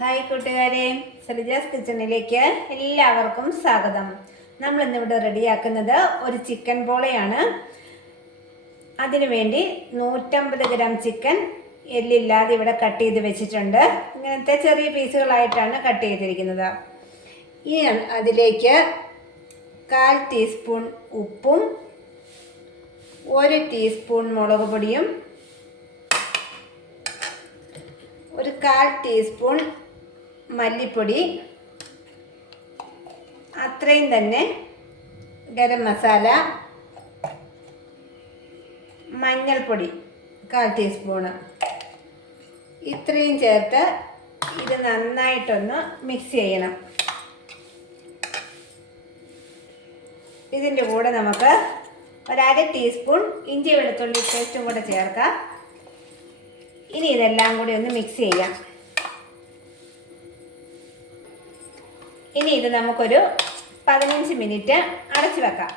Hi കൂട്ടുകാരെ, സലിജാസ് കിച്ചണിലേക്ക് എല്ലാവർക്കും സ്വാഗതം. നമ്മൾ ഇന്നിവിടെ റെഡിയാക്കുന്നത് ഒരു ചിക്കൻ പോളയാണ്. അതിനുവേണ്ടി 150 ഗ്രാം ചിക്കൻ എല്ലില്ലാതെ ഇവിടെ കട്ട് ചെയ്ത് വെച്ചിട്ടുണ്ട്. ഇങ്ങനത്തെ ചെറിയ പീസുകളായിട്ടാണ് കട്ട് ചെയ്തിരിക്കുന്നത്. ഈ അതിലേക്ക് 1/4 ടീസ്പൂൺ ഉപ്പും 1 ടീസ്പൂൺ മുളക് പൊടിയും 1/4 ടീസ്പൂൺ മല്ലിപ്പൊടി, അത്രയും തന്നെ ഗരം മസാല, മഞ്ഞൾപ്പൊടി 1/4 ടീസ്പൂണ്, ഇത്രയും ചേർത്ത് ഇത് നന്നായിട്ടൊന്ന് മിക്സ് ചെയ്യണം. ഇതിൻ്റെ കൂടെ നമുക്ക് 1/2 ടീസ്പൂൺ ഇഞ്ചി വെളുത്തുള്ളി പേസ്റ്റും കൂടെ ചേർക്കാം. ഇനി ഇതെല്ലാം കൂടി ഒന്ന് മിക്സ് ചെയ്യാം. ഇനി ഇത് നമുക്കൊരു 15 മിനിറ്റ് അടച്ചു വെക്കാം.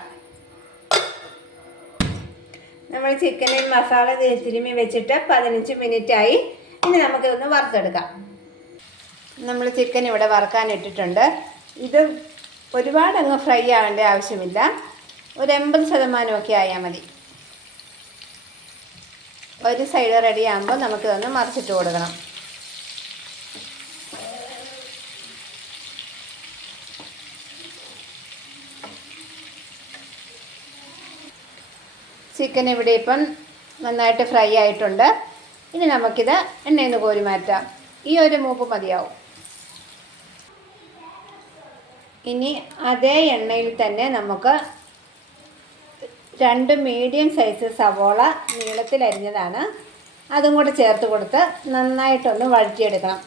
നമ്മൾ ചിക്കനിൽ മസാല തിരുമ്മി വെച്ചിട്ട് 15 മിനിറ്റായി. ഇനി നമുക്കിതൊന്ന് വറുത്തെടുക്കാം. നമ്മൾ ചിക്കൻ ഇവിടെ വറുക്കാൻ ഇട്ടിട്ടുണ്ട്. ഇത് ഒരുപാട് അങ്ങ് ഫ്രൈ ആവേണ്ട ആവശ്യമില്ല. ഒരു 80% ആയാൽ മതി. ഒരു സൈഡ് റെഡി ആകുമ്പോൾ നമുക്കിതൊന്ന് മറിച്ചിട്ട് കൊടുക്കണം. ചിക്കൻ ഇവിടെ ഇപ്പം നന്നായിട്ട് ഫ്രൈ ആയിട്ടുണ്ട്. ഇനി നമുക്കിത് എണ്ണയിൽ നിന്ന് കോരി മാറ്റാം. ഈ ഒരു മൂപ്പ് മതിയാവും. ഇനി അതേ എണ്ണയിൽ തന്നെ നമുക്ക് 2 മീഡിയം സൈസ് സവോള നീളത്തിൽ അരിഞ്ഞതാണ്, അതും കൂടെ ചേർത്ത് കൊടുത്ത് നന്നായിട്ടൊന്ന് വഴറ്റിയെടുക്കണം.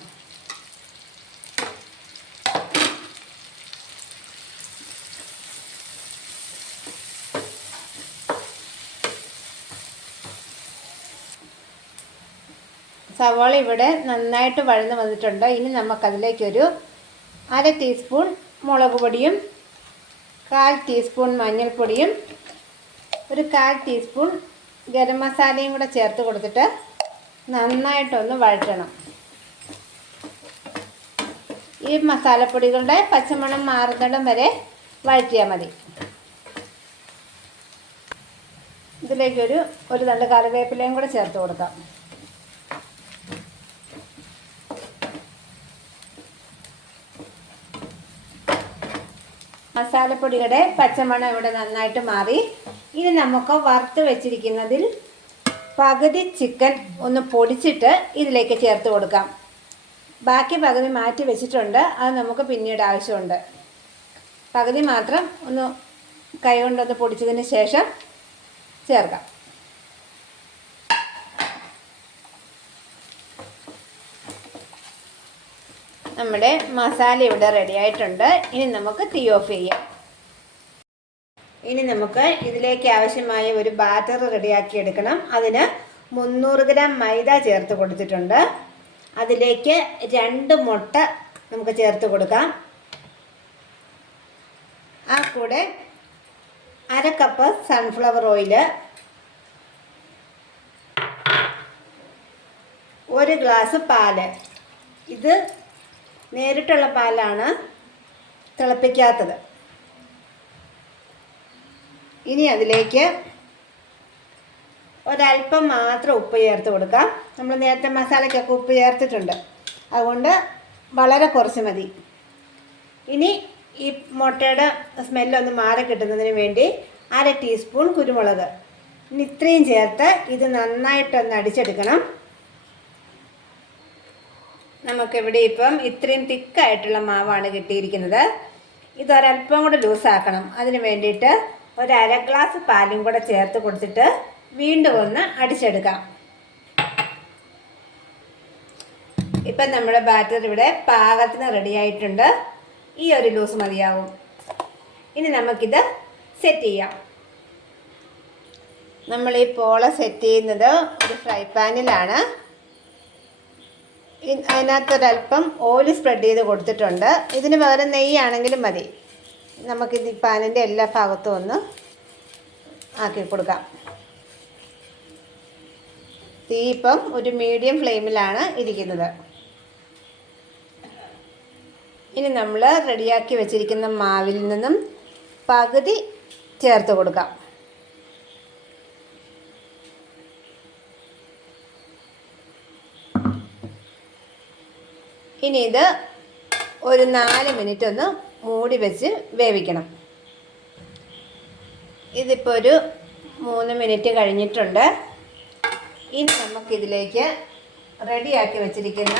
സവോള ഇവിടെ നന്നായിട്ട് വഴന്ന് വന്നിട്ടുണ്ട്. ഇനി നമുക്കതിലേക്കൊരു 1/2 ടീസ്പൂൺ മുളക് പൊടിയും 1/4 ടീസ്പൂൺ മഞ്ഞൾപ്പൊടിയും 1/4 ടീസ്പൂൺ ഗരം മസാലയും കൂടെ ചേർത്ത് കൊടുത്തിട്ട് നന്നായിട്ടൊന്ന് വഴറ്റണം. ഈ മസാലപ്പൊടികളുടെ പച്ചമണം മാറുന്നിടം വരെ വഴറ്റിയാൽ മതി. ഇതിലേക്കൊരു തണ്ട് കറിവേപ്പിലയും കൂടെ ചേർത്ത് കൊടുക്കാം. മസാലപ്പൊടിയുടെ പച്ചമണം ഇവിടെ നന്നായിട്ട് മാറി. ഇനി നമുക്ക് വറുത്ത് വെച്ചിരിക്കുന്നതിൽ പകുതി ചിക്കൻ ഒന്ന് പൊടിച്ചിട്ട് ഇതിലേക്ക് ചേർത്ത് കൊടുക്കാം. ബാക്കി പകുതി മാറ്റി വെച്ചിട്ടുണ്ട്, അത് നമുക്ക് പിന്നീട് ആവശ്യമുണ്ട്. പകുതി മാത്രം ഒന്ന് കൈ കൊണ്ടൊന്ന് പൊടിച്ചതിന് ശേഷം ചേർക്കാം. നമ്മുടെ മസാല ഇവിടെ റെഡി ആയിട്ടുണ്ട്. ഇനി നമുക്ക് തീ ഓഫ് ചെയ്യാം. ഇനി നമുക്ക് ഇതിലേക്ക് ആവശ്യമായ ഒരു ബാറ്റർ റെഡിയാക്കി എടുക്കണം. അതിന് 300 ഗ്രാം മൈദ ചേർത്ത് കൊടുത്തിട്ടുണ്ട്. അതിലേക്ക് 2 മുട്ട നമുക്ക് ചേർത്ത് കൊടുക്കാം. ആ കൂടെ 1/2 കപ്പ് സൺഫ്ലവർ ഓയിൽ, 1 ഗ്ലാസ് പാല്. ഇത് നേരിട്ടുള്ള പാലാണ്, തിളപ്പിക്കാത്തത്. ഇനി അതിലേക്ക് ഒരല്പം മാത്രം ഉപ്പ് ചേർത്ത് കൊടുക്കാം. നമ്മൾ നേരത്തെ മസാലയ്ക്കൊക്കെ ഉപ്പ് ചേർത്തിട്ടുണ്ട്, അതുകൊണ്ട് വളരെ കുറച്ച് മതി. ഇനി ഈ മുട്ടയുടെ സ്മെല്ലൊന്ന് മാറി കിട്ടുന്നതിന് വേണ്ടി 1/2 ടീസ്പൂൺ കുരുമുളക്. ഇനി ഇത്രയും ചേർത്ത് ഇത് നന്നായിട്ടൊന്ന് അടിച്ചെടുക്കണം. നമുക്കിവിടെ ഇപ്പം ഇത്രയും തിക്കായിട്ടുള്ള മാവാണ് കിട്ടിയിരിക്കുന്നത്. ഇതൊരല്പം കൂടെ ലൂസാക്കണം. അതിന് വേണ്ടിയിട്ട് 1/2 ഗ്ലാസ് പാലും കൂടെ ചേർത്ത് കൊടുത്തിട്ട് വീണ്ടും ഒന്ന് അടിച്ചെടുക്കാം. ഇപ്പം നമ്മുടെ ബാറ്റർ ഇവിടെ പാകത്തിന് റെഡി ആയിട്ടുണ്ട്. ഈ ഒരു ലൂസ് മതിയാവും. ഇനി നമുക്കിത് സെറ്റ് ചെയ്യാം. നമ്മൾ ഈ പോള സെറ്റ് ചെയ്യുന്നത് ഒരു ഫ്രൈ പാനിലാണ്. അതിനകത്തൊരല്പം ഓയിൽ സ്പ്രെഡ് ചെയ്ത് കൊടുത്തിട്ടുണ്ട്. ഇതിന് പകരം നെയ്യാണെങ്കിലും മതി. നമുക്കിത് ഈ പാനിൻ്റെ എല്ലാ ഭാഗത്തും ഒന്ന് ആക്കി കൊടുക്കാം. തീ ഇപ്പം ഒരു മീഡിയം ഫ്ലെയിമിലാണ് ഇരിക്കുന്നത്. ഇനി നമ്മൾ റെഡിയാക്കി വെച്ചിരിക്കുന്ന മാവിൽ നിന്നും പകുതി ചേർത്ത് കൊടുക്കാം. ഇനി ഇത് ഒരു 4 മിനിറ്റ് ഒന്ന് മൂടി വെച്ച് വേവിക്കണം. ഇതിപ്പോൾ ഒരു 3 മിനിറ്റ് കഴിഞ്ഞിട്ടുണ്ട്. ഇനി നമുക്കിതിലേക്ക് റെഡിയാക്കി വെച്ചിരിക്കുന്ന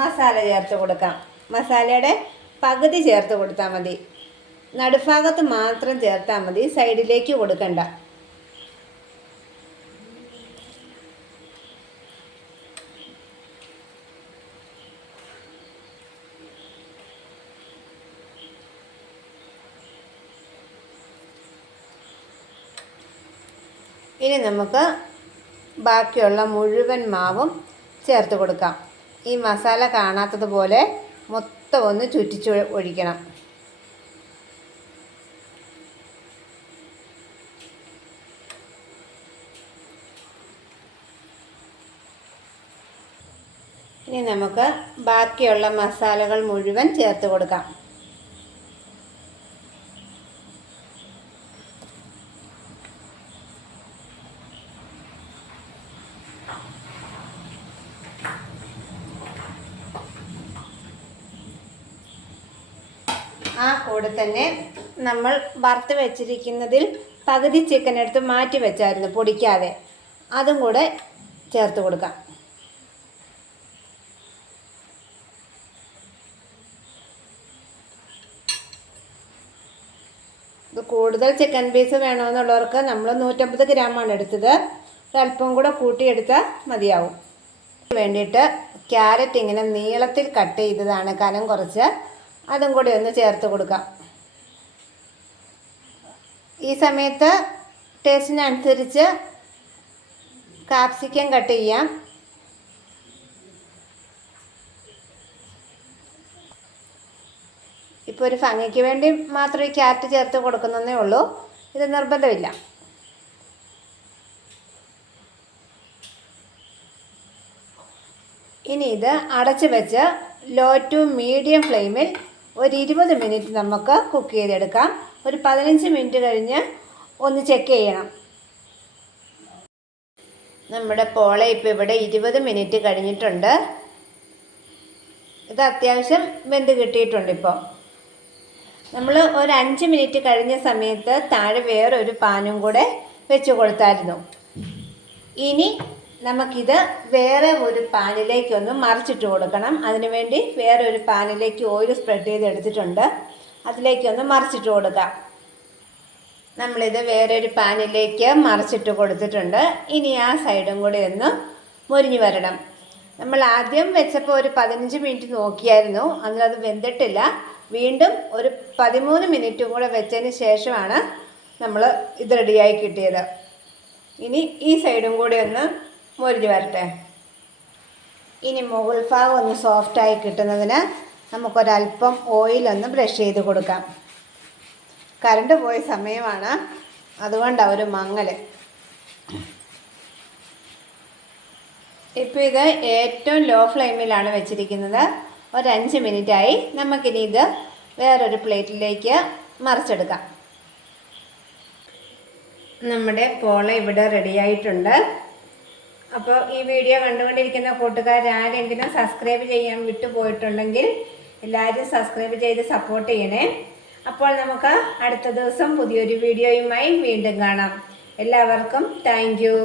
മസാല ചേർത്ത് കൊടുക്കാം. മസാലയുടെ പകുതി ചേർത്ത് കൊടുത്താൽ മതി. നടുഭാഗത്ത് മാത്രം ചേർത്താൽ മതി, സൈഡിലേക്ക് കൊടുക്കണ്ട. ഇനി നമുക്ക് ബാക്കിയുള്ള മുഴുവൻ മാവും ചേർത്ത് കൊടുക്കാം. ഈ മസാല കാണാത്തതുപോലെ മൊത്തം ഒന്ന് ചുറ്റിച്ച് ഒഴിക്കണം. ഇനി നമുക്ക് ബാക്കിയുള്ള മസാലകൾ മുഴുവൻ ചേർത്ത് കൊടുക്കാം. ആ കൂടെ തന്നെ നമ്മൾ വറുത്ത് വെച്ചിരിക്കുന്നതിൽ പകുതി ചിക്കൻ എടുത്ത് മാറ്റി വെച്ചായിരുന്നു പൊടിക്കാതെ, അതും കൂടെ ചേർത്ത് കൊടുക്കാം. ഇത് കൂടുതൽ ചിക്കൻ പീസ് വേണമെന്നുള്ളവർക്ക് നമ്മൾ 150 ഗ്രാമാണ് എടുത്തത്, ഒരല്പം കൂടെ കൂട്ടിയെടുത്താൽ മതിയാവും. വേണ്ടിയിട്ട് ക്യാരറ്റ് ഇങ്ങനെ നീളത്തിൽ കട്ട് ചെയ്തതാണ്, കനം കുറച്ച്, അതും കൂടി ഒന്ന് ചേർത്ത് കൊടുക്കാം. ഈ സമയത്ത് ടേസ്റ്റിനനുസരിച്ച് കാപ്സിക്കം കട്ട് ചെയ്യാം. ഇപ്പോൾ ഒരു ഭംഗിക്ക് വേണ്ടി മാത്രം ഈ ക്യാരറ്റ് ചേർത്ത് കൊടുക്കുന്നതേ ഉള്ളൂ, ഇത് നിർബന്ധമില്ല. ഇനി ഇത് അടച്ച് വെച്ച് ലോ ടു മീഡിയം ഫ്ലെയിമിൽ ഒരു 20 മിനിറ്റ് നമുക്ക് കുക്ക് ചെയ്തെടുക്കാം. ഒരു 15 മിനിറ്റ് കഴിഞ്ഞ് ഒന്ന് ചെക്ക് ചെയ്യണം. നമ്മുടെ പോള ഇപ്പോൾ ഇവിടെ 20 മിനിറ്റ് കഴിഞ്ഞിട്ടുണ്ട്. ഇത് അത്യാവശ്യം വെന്ത് കിട്ടിയിട്ടുണ്ട്. ഇപ്പോൾ നമ്മൾ ഒരു 5 മിനിറ്റ് കഴിഞ്ഞ സമയത്ത് താഴെ വേറൊരു പാനും കൂടെ വെച്ച് കൊടുത്തായിരുന്നു. ഇനി നമുക്കിത് വേറെ ഒരു പാനിലേക്കൊന്ന് മറിച്ചിട്ട് കൊടുക്കണം. അതിനുവേണ്ടി വേറെ ഒരു പാനിലേക്ക് ഓയിൽ സ്പ്രെഡ് ചെയ്ത് എടുത്തിട്ടുണ്ട്, അതിലേക്കൊന്ന് മറിച്ചിട്ട് കൊടുക്കാം. നമ്മളിത് വേറെ ഒരു പാനിലേക്ക് മറിച്ചിട്ട് കൊടുത്തിട്ടുണ്ട്. ഇനി ആ സൈഡും കൂടി ഒന്ന് മൊരിഞ്ഞ് വരണം. നമ്മൾ ആദ്യം വെച്ചപ്പോൾ ഒരു 15 മിനിറ്റ് നോക്കിയായിരുന്നു, അതിലത് വെന്തിട്ടില്ല. വീണ്ടും ഒരു 13 മിനിറ്റും കൂടെ വെച്ചതിന് ശേഷമാണ് നമ്മൾ ഇത് റെഡിയായി കിട്ടിയത്. ഇനി ഈ സൈഡും കൂടി ഒന്ന് മൊരിഞ്ഞ് വരട്ടെ. ഇനി മുകൾ ഭാഗം ഒന്ന് സോഫ്റ്റായി കിട്ടുന്നതിന് നമുക്കൊരല്പം ഓയിലൊന്ന് ബ്രഷ് ചെയ്ത് കൊടുക്കാം. കറണ്ട് പോയ സമയമാണ്, അതുകൊണ്ടാണ് ഒരു മങ്ങൽ. ഇപ്പോൾ ഇത് ഏറ്റവും ലോ ഫ്ലെയിമിലാണ് വെച്ചിരിക്കുന്നത്. ഒരു 5 മിനിറ്റായി. നമുക്കിനി ഇത് വേറൊരു പ്ലേറ്റിലേക്ക് മറിച്ചെടുക്കാം. നമ്മുടെ പോള ഇവിടെ റെഡിയായിട്ടുണ്ട്. അപ്പോൾ ഈ വീഡിയോ കണ്ടുകൊണ്ടിരിക്കുന്ന കൂട്ടുകാരാരെങ്കിലും സബ്സ്ക്രൈബ് ചെയ്യാൻ വിട്ടുപോയിട്ടുണ്ടെങ്കിൽ എല്ലാവരും സബ്സ്ക്രൈബ് ചെയ്ത് സപ്പോർട്ട് ചെയ്യണേ. അപ്പോൾ നമുക്ക് അടുത്ത ദിവസം പുതിയൊരു വീഡിയോയുമായി വീണ്ടും കാണാം. എല്ലാവർക്കും താങ്ക് യു.